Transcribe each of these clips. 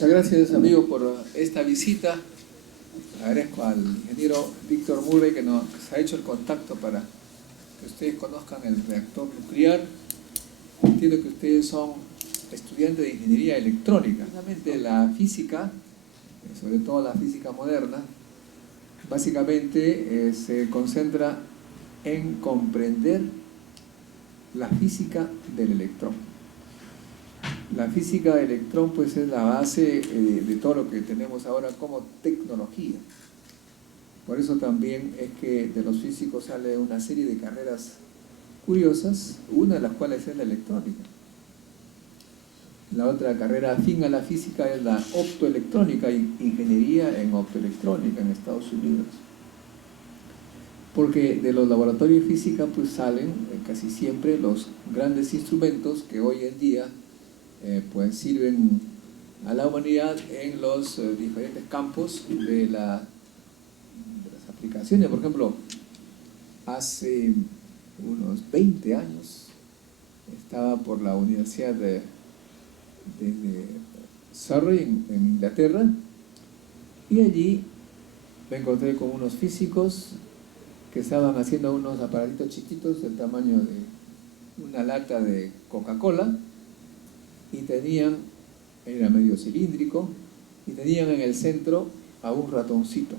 Muchas gracias, amigos, por esta visita. Agradezco al ingeniero Víctor Murray que nos ha hecho el contacto para que ustedes conozcan el reactor nuclear. Entiendo que ustedes son estudiantes de ingeniería electrónica. Realmente la física, sobre todo la física moderna, básicamente se concentra en comprender la física del electrón. La física del electrón pues es la base de todo lo que tenemos ahora como tecnología. Por eso también es que de los físicos sale una serie de carreras curiosas, una de las cuales es la electrónica. La otra carrera afín a la física es la optoelectrónica, ingeniería en optoelectrónica en Estados Unidos. Porque de los laboratorios de física pues salen casi siempre los grandes instrumentos que hoy en día pues sirven a la humanidad en los diferentes campos de las aplicaciones. Por ejemplo, hace unos 20 años estaba por la Universidad de Surrey en Inglaterra, y allí me encontré con unos físicos que estaban haciendo unos aparatitos chiquitos del tamaño de una lata de Coca-Cola, y era medio cilíndrico, y tenían en el centro a un ratoncito.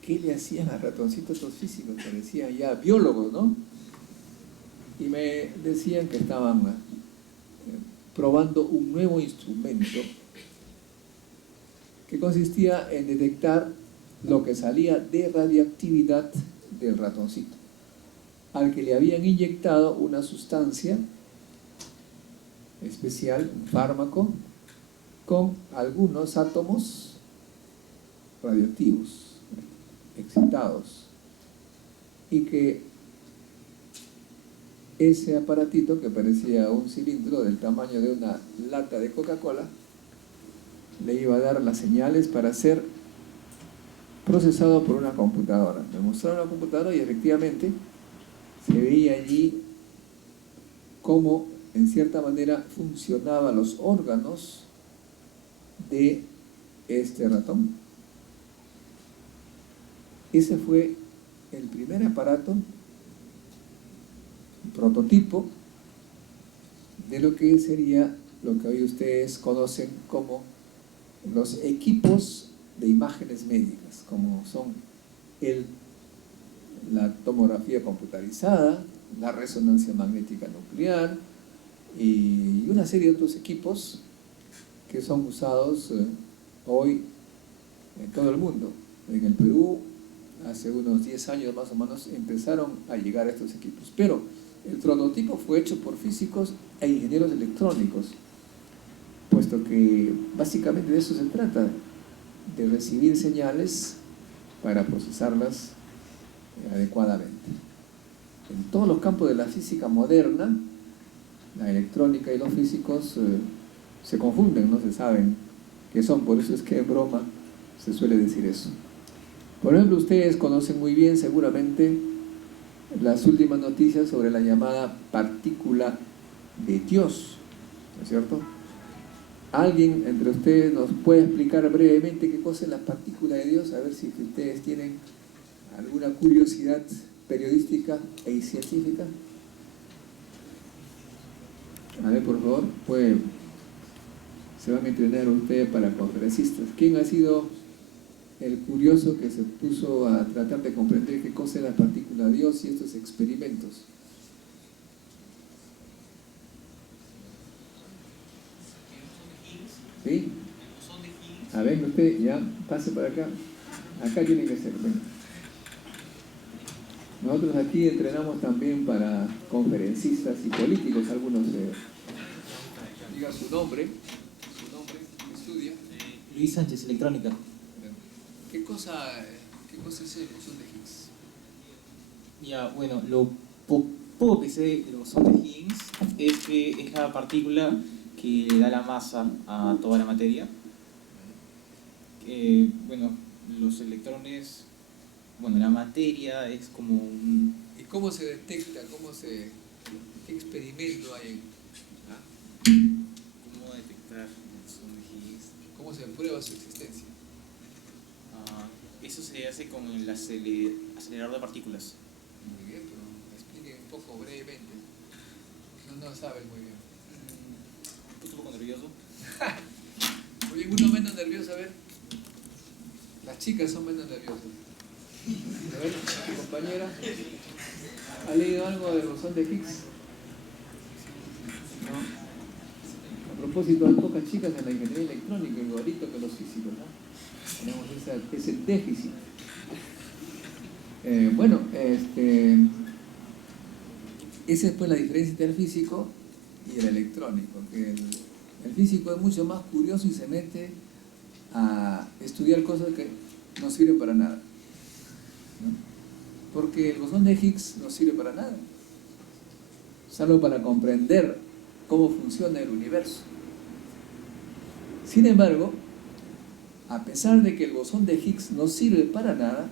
¿Qué le hacían al ratoncito estos físicos? Parecían ya biólogos, ¿no? Y me decían que estaban probando un nuevo instrumento que consistía en detectar lo que salía de radiactividad del ratoncito, al que le habían inyectado una sustancia especial, un fármaco, con algunos átomos radioactivos excitados, y que ese aparatito, que parecía un cilindro del tamaño de una lata de Coca-Cola, le iba a dar las señales para ser procesado por una computadora. Me mostraron la computadora y efectivamente se veía allí cómo en cierta manera funcionaban los órganos de este ratón. Ese fue el primer aparato, un prototipo de lo que sería lo que hoy ustedes conocen como los equipos de imágenes médicas, como son la tomografía computarizada, la resonancia magnética nuclear y una serie de otros equipos que son usados hoy en todo el mundo. En el Perú, hace unos 10 años más o menos, empezaron a llegar estos equipos, pero el prototipo fue hecho por físicos e ingenieros electrónicos, puesto que básicamente de eso se trata, de recibir señales para procesarlas adecuadamente. En todos los campos de la física moderna, la electrónica y los físicos se confunden, no se saben qué son, por eso es que en broma se suele decir eso. Por ejemplo, ustedes conocen muy bien seguramente las últimas noticias sobre la llamada partícula de Dios, ¿no es cierto? ¿Alguien entre ustedes nos puede explicar brevemente qué cosa es la partícula de Dios? A ver si ustedes tienen alguna curiosidad periodística e científica. A ver, por favor, se van a entrenar ustedes para conferencistas. ¿Quién ha sido el curioso que se puso a tratar de comprender qué cosa es la partícula de Dios y estos experimentos? ¿Sí? A ver, usted ya pase para acá. Acá tiene que ser. Bueno. Nosotros aquí entrenamos también para conferencistas y políticos. Algunos diga su nombre, ¿qué estudia? Luis Sánchez, electrónica. ¿Qué cosa es el bosón de Higgs? Ya, bueno, lo poco que sé del bosón de Higgs es que es la partícula que le da la masa a toda la materia. Bueno, los electrones, bueno, la materia es como un... ¿Y cómo se detecta? ¿Qué experimento hay? ¿Cómo detectar el bosón de Higgs? ¿Cómo se prueba su existencia? Eso se hace con el acelerador de partículas. Muy bien, pero explique un poco brevemente. No sabes muy bien. ¿Un poco nervioso? Muy bien, uno menos nervioso, a ver. Las chicas son menos nerviosas. A ver, compañera, ¿ha leído algo del bosón de Higgs? No. A propósito, hay pocas chicas en la ingeniería electrónica, igualito que los físicos, ¿no? Tenemos ese déficit. Esa es pues la diferencia entre el físico y el electrónico, que el físico es mucho más curioso y se mete a estudiar cosas que no sirven para nada, ¿no? Porque el bosón de Higgs no sirve para nada, salvo para comprender cómo funciona el universo. Sin embargo, a pesar de que el bosón de Higgs no sirve para nada,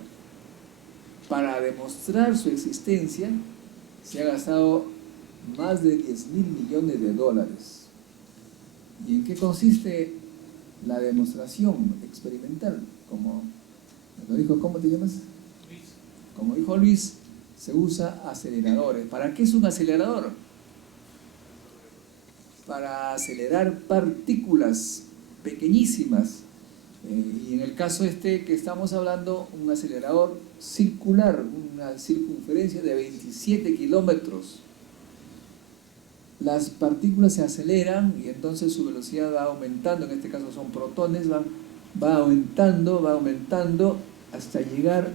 para demostrar su existencia se ha gastado más de 10.000 millones de dólares. ¿Y en qué consiste la demostración experimental? Como lo dijo, ¿cómo te llamas? Luis. Como dijo Luis, se usa aceleradores. ¿Para qué es un acelerador? Para acelerar partículas pequeñísimas. Y en el caso que estamos hablando, un acelerador circular, una circunferencia de 27 kilómetros. Las partículas se aceleran y entonces su velocidad va aumentando, en este caso son protones, va aumentando hasta llegar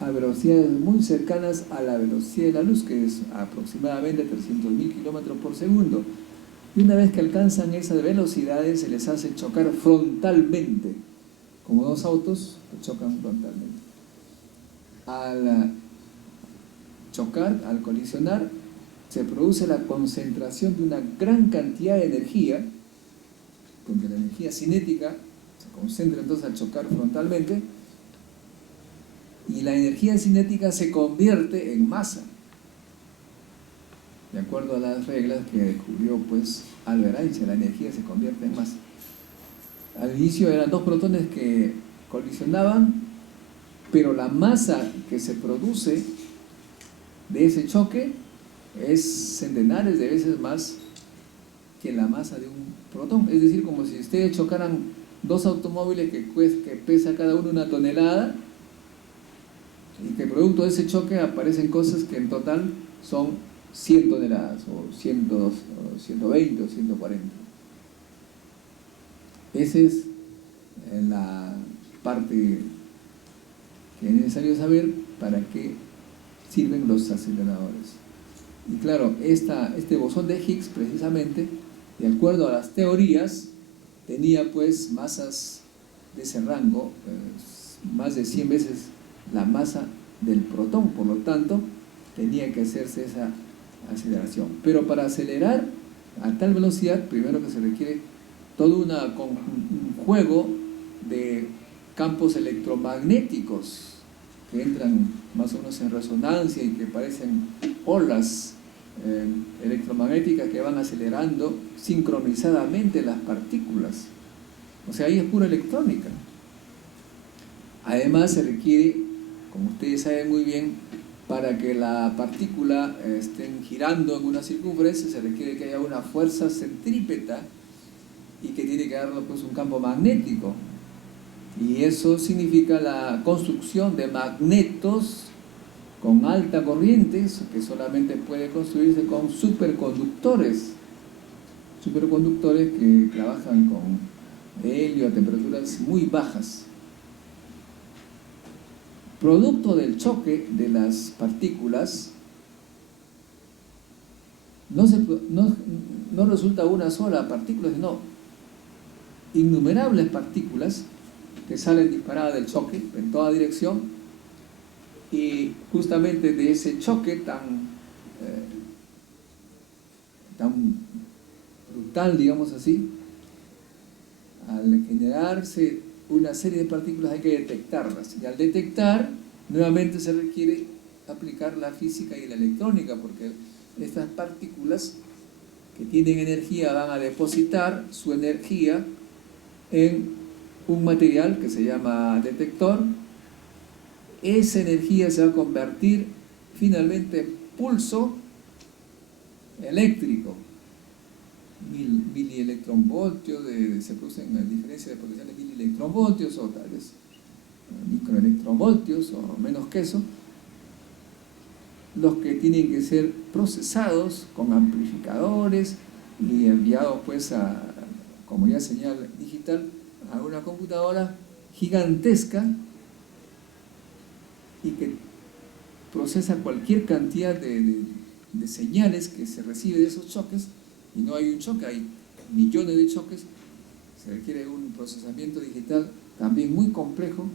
a velocidades muy cercanas a la velocidad de la luz, que es aproximadamente 300.000 kilómetros por segundo. Y una vez que alcanzan esas velocidades se les hace chocar frontalmente, como dos autos que chocan frontalmente. Al chocar, al colisionar, se produce la concentración de una gran cantidad de energía, porque la energía cinética se concentra entonces al chocar frontalmente, y la energía cinética se convierte en masa, de acuerdo a las reglas que descubrió pues Albert Einstein. La energía se convierte en masa. Al inicio eran dos protones que colisionaban, pero la masa que se produce de ese choque es centenares de veces más que la masa de un protón. Es decir, como si ustedes chocaran dos automóviles que pesa cada uno 1 tonelada, y que producto de ese choque aparecen cosas que en total son 100 toneladas, o 100, o 120, o 140. Esa es la parte que es necesario saber para qué sirven los aceleradores. Y claro, este bosón de Higgs, precisamente, de acuerdo a las teorías, tenía pues masas de ese rango, más de 100 veces la masa del protón, por lo tanto, tenía que hacerse esa aceleración. Pero para acelerar a tal velocidad, primero que se requiere todo un juego de campos electromagnéticos que entran más o menos en resonancia y que parecen olas electromagnéticas que van acelerando sincronizadamente las partículas. O sea, ahí es pura electrónica. Además se requiere, como ustedes saben muy bien, para que la partícula esté girando en una circunferencia, se requiere que haya una fuerza centrípeta y que tiene que darle pues un campo magnético. Y eso significa la construcción de magnetos con alta corriente, que solamente puede construirse con superconductores que trabajan con helio a temperaturas muy bajas. Producto del choque de las partículas, no resulta una sola partícula, sino innumerables partículas que salen disparadas del choque en toda dirección, y justamente de ese choque tan brutal, digamos así, al generarse una serie de partículas hay que detectarlas, y al detectar nuevamente se requiere aplicar la física y la electrónica, porque estas partículas que tienen energía van a depositar su energía en un material que se llama detector. Esa energía se va a convertir finalmente en pulso eléctrico, milielectronvoltios, se producen diferencias de potencial de milielectronvoltios o tal vez microelectronvoltios o menos que eso, los que tienen que ser procesados con amplificadores y enviados pues como ya señal digital a una computadora gigantesca y que procesa cualquier cantidad de señales que se recibe de esos choques, y no hay un choque, hay millones de choques. Se requiere un procesamiento digital también muy complejo,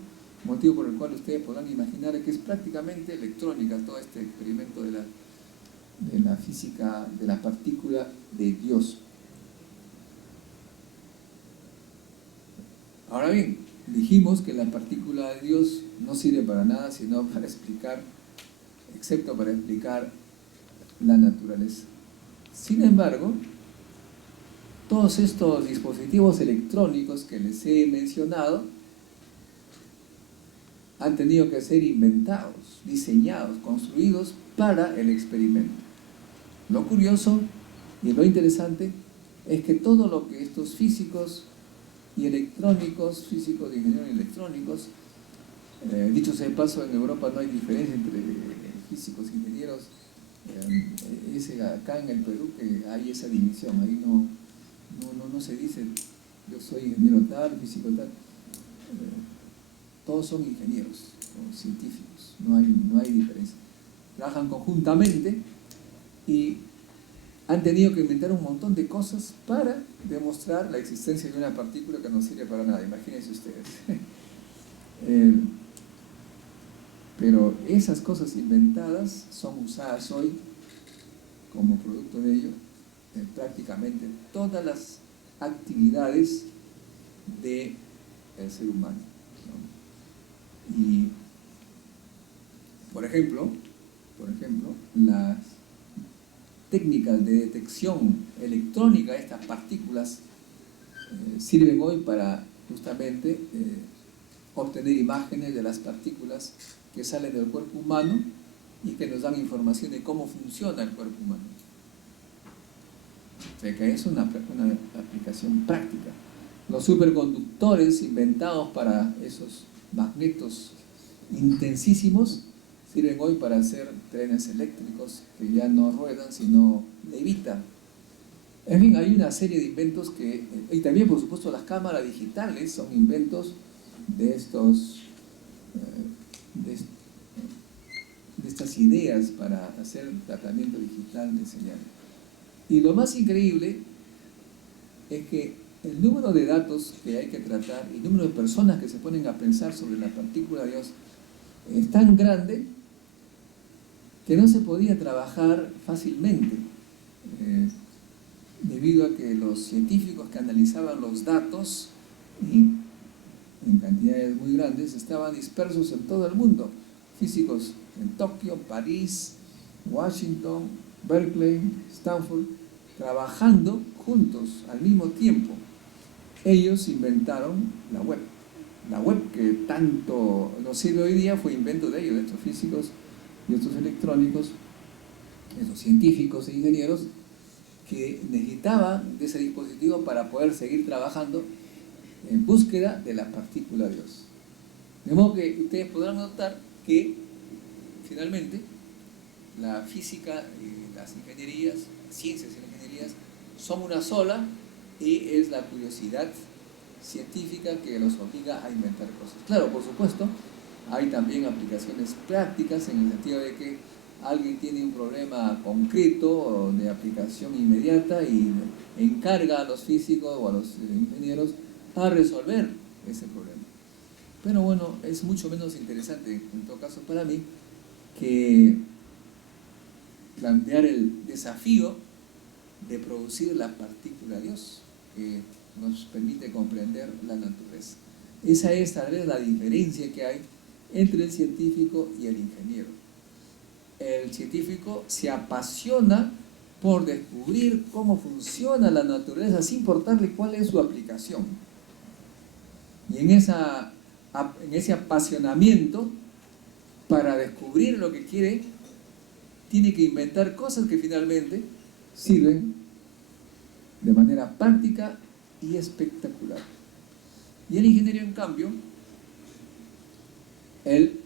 motivo por el cual ustedes podrán imaginar que es prácticamente electrónica todo este experimento de la física de la partícula de Dios. Ahora bien, dijimos que la partícula de Dios no sirve para nada sino para explicar, excepto para explicar la naturaleza. Sin embargo, todos estos dispositivos electrónicos que les he mencionado han tenido que ser inventados, diseñados, construidos para el experimento. Lo curioso y lo interesante es que todo lo que estos físicos y electrónicos, físicos de ingenieros electrónicos, dicho sea de paso, en Europa no hay diferencia entre físicos e ingenieros. Acá en el Perú que hay esa división, ahí no se dice yo soy ingeniero tal, físico tal. Todos son ingenieros o científicos, no hay diferencia. Trabajan conjuntamente y han tenido que inventar un montón de cosas para demostrar la existencia de una partícula que no sirve para nada, imagínense ustedes. Pero esas cosas inventadas son usadas hoy como producto de ello en prácticamente todas las actividades del ser humano, ¿no? Y, por ejemplo, las técnicas de detección electrónica de estas partículas sirven hoy para justamente obtener imágenes de las partículas que salen del cuerpo humano y que nos dan información de cómo funciona el cuerpo humano. O sea que es una aplicación práctica. Los superconductores inventados para esos magnetos intensísimos sirven hoy para hacer trenes eléctricos que ya no ruedan sino levitan. En fin, hay una serie de inventos y también por supuesto las cámaras digitales son inventos de estas ideas para hacer tratamiento digital de señales. Y lo más increíble es que el número de datos que hay que tratar y el número de personas que se ponen a pensar sobre la partícula de Dios es tan grande que no se podía trabajar fácilmente, debido a que los científicos que analizaban los datos y en cantidades muy grandes estaban dispersos en todo el mundo. Físicos en Tokio, París, Washington, Berkeley, Stanford, trabajando juntos al mismo tiempo. Ellos inventaron la web. La web que tanto nos sirve hoy día fue invento de ellos, de estos físicos y estos electrónicos, esos científicos e ingenieros que necesitaban de ese dispositivo para poder seguir trabajando en búsqueda de la partícula Dios. De modo que ustedes podrán notar que finalmente la física y las ingenierías, ciencias y ingenierías son una sola, y es la curiosidad científica que los obliga a inventar cosas. Claro, por supuesto, hay también aplicaciones prácticas en el sentido de que alguien tiene un problema concreto de aplicación inmediata y encarga a los físicos o a los ingenieros a resolver ese problema. Pero bueno, es mucho menos interesante, en todo caso para mí, que plantear el desafío de producir la partícula Dios, que nos permite comprender la naturaleza. Esa es tal vez la diferencia que hay entre el científico y el ingeniero. El científico se apasiona por descubrir cómo funciona la naturaleza sin importarle cuál es su aplicación. Y en ese apasionamiento para descubrir lo que quiere, tiene que inventar cosas que finalmente sirven de manera práctica y espectacular. Y el ingeniero, en cambio, él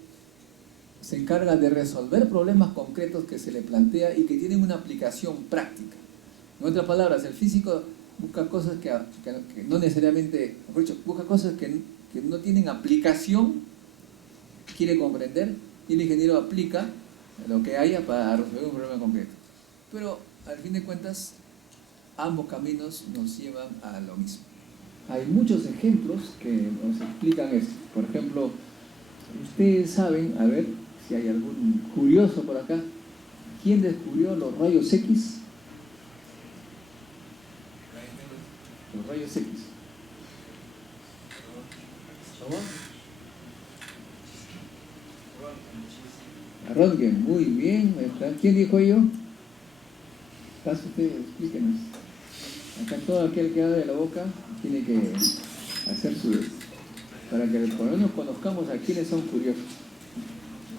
se encarga de resolver problemas concretos que se le plantea y que tienen una aplicación práctica. En otras palabras, el físico busca cosas que no necesariamente, mejor dicho, busca cosas que no tienen aplicación, quiere comprender, y el ingeniero aplica lo que haya para resolver un problema concreto. Pero al fin de cuentas, ambos caminos nos llevan a lo mismo. Hay muchos ejemplos que nos explican esto. Por ejemplo, ustedes saben, a ver si hay algún curioso por acá, ¿quién descubrió los rayos X? Los rayos X. ¿Cómo? Röntgen, muy bien. ¿Quién dijo yo? Caso usted, explíquenos. Acá todo aquel que abre la boca tiene que hacer su... para que por lo menos conozcamos a quienes son curiosos.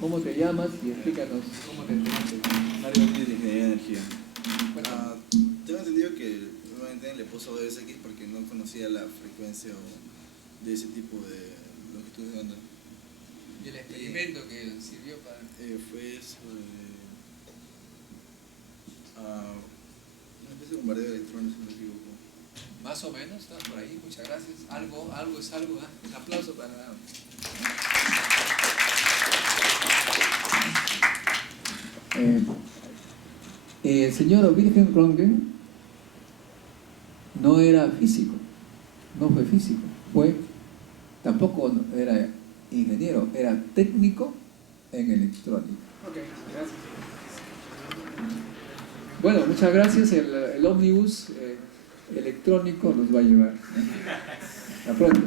¿Cómo te llamas? Y explícanos cómo te enteraste. Mario Ortiz, de Ingeniería de Energía. Tengo entendido que nuevamente le puso rayos X porque no conocía la frecuencia de ese tipo de longitudes de onda. ¿Y el experimento que sirvió para...? Fue sobre una especie de bombardeo de electrones, si no me equivoco. Más o menos, está por ahí, muchas gracias. Algo es algo, ¿eh? Un aplauso para... el señor Wilhelm Röntgen no era físico, no fue físico, tampoco era ingeniero, era técnico en electrónica. Ok, gracias. Bueno, muchas gracias. El ómnibus electrónico nos va a llevar. Hasta pronto.